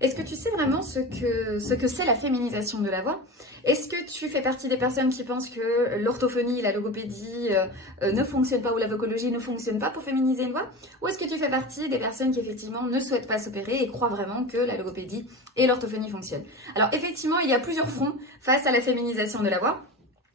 Est-ce que tu sais vraiment ce que c'est la féminisation de la voix? Est-ce que tu fais partie des personnes qui pensent que l'orthophonie, la logopédie ne fonctionne pas ou la vocologie ne fonctionne pas pour féminiser une voix? Ou est-ce que tu fais partie des personnes qui effectivement ne souhaitent pas s'opérer et croient vraiment que la logopédie et l'orthophonie fonctionnent? Alors effectivement, il y a plusieurs fronts face à la féminisation de la voix.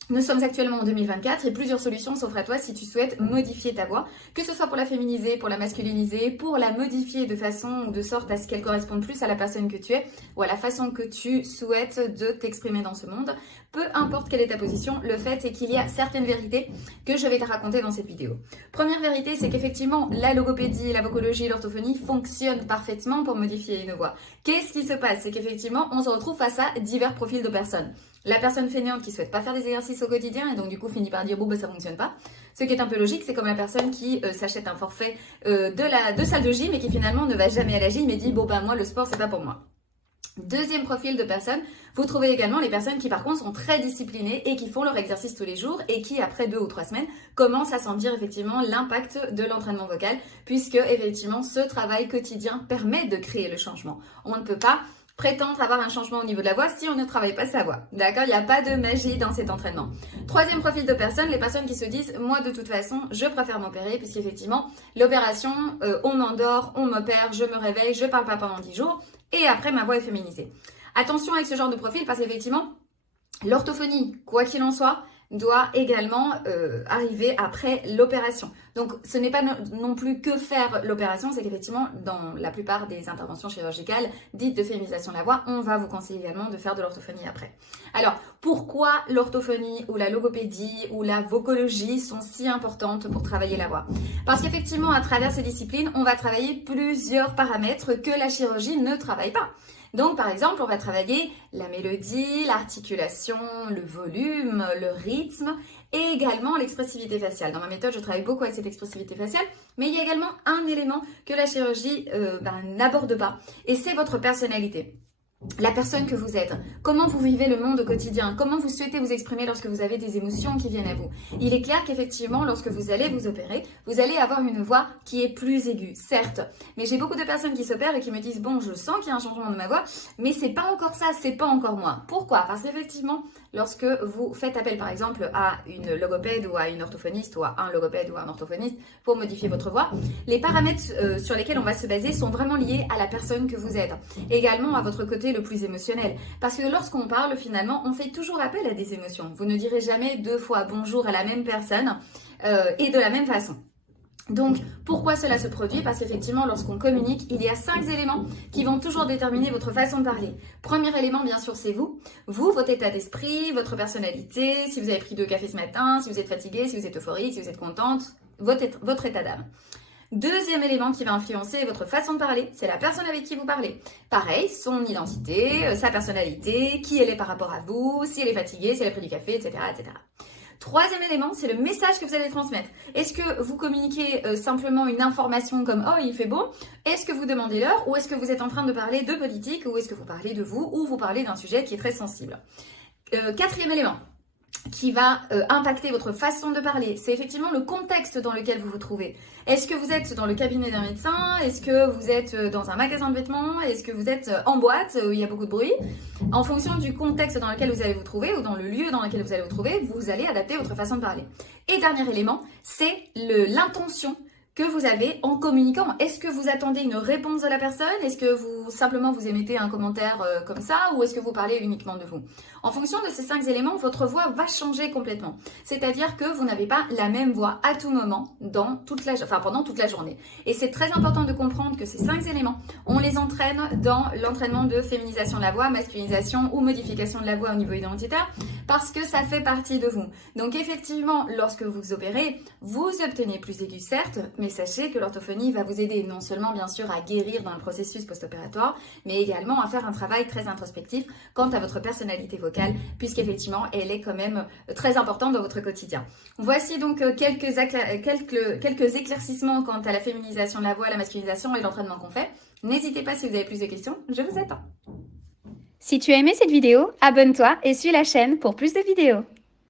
Nous sommes actuellement en 2024 et plusieurs solutions s'offrent à toi si tu souhaites modifier ta voix, que ce soit pour la féminiser, pour la masculiniser, pour la modifier de façon ou de sorte à ce qu'elle corresponde plus à la personne que tu es ou à la façon que tu souhaites de t'exprimer dans ce monde. Peu importe quelle est ta position, le fait est qu'il y a certaines vérités que je vais te raconter dans cette vidéo. Première vérité, c'est qu'effectivement, la logopédie, la vocologie et l'orthophonie fonctionnent parfaitement pour modifier une voix. Qu'est-ce qui se passe? C'est qu'effectivement, on se retrouve face à divers profils de personnes. La personne fainéante qui souhaite pas faire des exercices au quotidien et donc du coup finit par dire bon bah ça fonctionne pas. Ce qui est un peu logique, c'est comme la personne qui s'achète un forfait de salle de gym et qui finalement ne va jamais à la gym et dit bon bah moi le sport c'est pas pour moi. Deuxième profil de personnes, vous trouvez également les personnes qui par contre sont très disciplinées et qui font leur exercice tous les jours et qui après 2 ou 3 semaines commencent à sentir effectivement l'impact de l'entraînement vocal puisque effectivement ce travail quotidien permet de créer le changement. On ne peut pas prétendre avoir un changement au niveau de la voix si on ne travaille pas sa voix. D'accord? Il n'y a pas de magie dans cet entraînement. Troisième profil de personnes, les personnes qui se disent moi de toute façon je préfère m'opérer puisqu'effectivement l'opération on m'endort, on m'opère, je me réveille, je parle pas pendant 10 jours et après ma voix est féminisée. Attention avec ce genre de profil parce qu'effectivement l'orthophonie, quoi qu'il en soit, doit également arriver après l'opération. Donc ce n'est pas non plus que faire l'opération, c'est qu'effectivement dans la plupart des interventions chirurgicales dites de féminisation de la voix, on va vous conseiller également de faire de l'orthophonie après. Alors pourquoi l'orthophonie ou la logopédie ou la vocologie sont si importantes pour travailler la voix? Parce qu'effectivement à travers ces disciplines, on va travailler plusieurs paramètres que la chirurgie ne travaille pas. Donc, par exemple, on va travailler la mélodie, l'articulation, le volume, le rythme et également l'expressivité faciale. Dans ma méthode, je travaille beaucoup avec cette expressivité faciale, mais il y a également un élément que la chirurgie n'aborde pas et c'est votre personnalité. La personne que vous êtes, comment vous vivez le monde au quotidien, comment vous souhaitez vous exprimer lorsque vous avez des émotions qui viennent à vous. Il est clair qu'effectivement, lorsque vous allez vous opérer, vous allez avoir une voix qui est plus aiguë, certes. Mais j'ai beaucoup de personnes qui s'opèrent et qui me disent, bon, je sens qu'il y a un changement de ma voix, mais c'est pas encore ça, c'est pas encore moi. Pourquoi? Parce qu'effectivement, lorsque vous faites appel par exemple à une logopède ou à une orthophoniste ou à un logopède ou à un orthophoniste pour modifier votre voix, les paramètres sur lesquels on va se baser sont vraiment liés à la personne que vous êtes. Également à votre côté le plus émotionnel. Parce que lorsqu'on parle, finalement, on fait toujours appel à des émotions. Vous ne direz jamais 2 fois bonjour à la même personne et de la même façon. Donc, pourquoi cela se produit? Parce qu'effectivement, lorsqu'on communique, il y a 5 éléments qui vont toujours déterminer votre façon de parler. Premier élément, bien sûr, c'est vous. Vous, votre état d'esprit, votre personnalité, si vous avez pris 2 cafés ce matin, si vous êtes fatigué, si vous êtes euphorique, si vous êtes contente, votre état d'âme. Deuxième élément qui va influencer votre façon de parler, c'est la personne avec qui vous parlez. Pareil, son identité, sa personnalité, qui elle est par rapport à vous, si elle est fatiguée, si elle a pris du café, etc., etc. Troisième élément, c'est le message que vous allez transmettre. Est-ce que vous communiquez simplement une information comme « Oh, il fait beau » Est-ce que vous demandez l'heure ou est-ce que vous êtes en train de parler de politique ou est-ce que vous parlez de vous ou vous parlez d'un sujet qui est très sensible? Quatrième élément qui va impacter votre façon de parler, c'est effectivement le contexte dans lequel vous vous trouvez. Est-ce que vous êtes dans le cabinet d'un médecin? Est-ce que vous êtes dans un magasin de vêtements? Est-ce que vous êtes en boîte où il y a beaucoup de bruit? En fonction du contexte dans lequel vous allez vous trouver ou dans le lieu dans lequel vous allez vous trouver, vous allez adapter votre façon de parler. Et dernier élément, c'est l'intention que vous avez en communiquant. Est-ce que vous attendez une réponse de la personne? Est-ce que vous simplement vous émettez un commentaire comme ça ou est-ce que vous parlez uniquement de vous? En fonction de ces 5 éléments, votre voix va changer complètement. C'est-à-dire que vous n'avez pas la même voix à tout moment pendant toute la journée. Et c'est très important de comprendre que ces 5 éléments, on les entraîne dans l'entraînement de féminisation de la voix, masculinisation ou modification de la voix au niveau identitaire parce que ça fait partie de vous. Donc effectivement, lorsque vous opérez, vous obtenez plus aigu certes, mais sachez que l'orthophonie va vous aider non seulement bien sûr à guérir dans le processus post-opératoire, mais également à faire un travail très introspectif quant à votre personnalité vocale, puisqu'effectivement elle est quand même très importante dans votre quotidien. Voici donc quelques éclaircissements quant à la féminisation de la voix, la masculinisation et l'entraînement qu'on fait. N'hésitez pas si vous avez plus de questions, je vous attends. Si tu as aimé cette vidéo, abonne-toi et suis la chaîne pour plus de vidéos.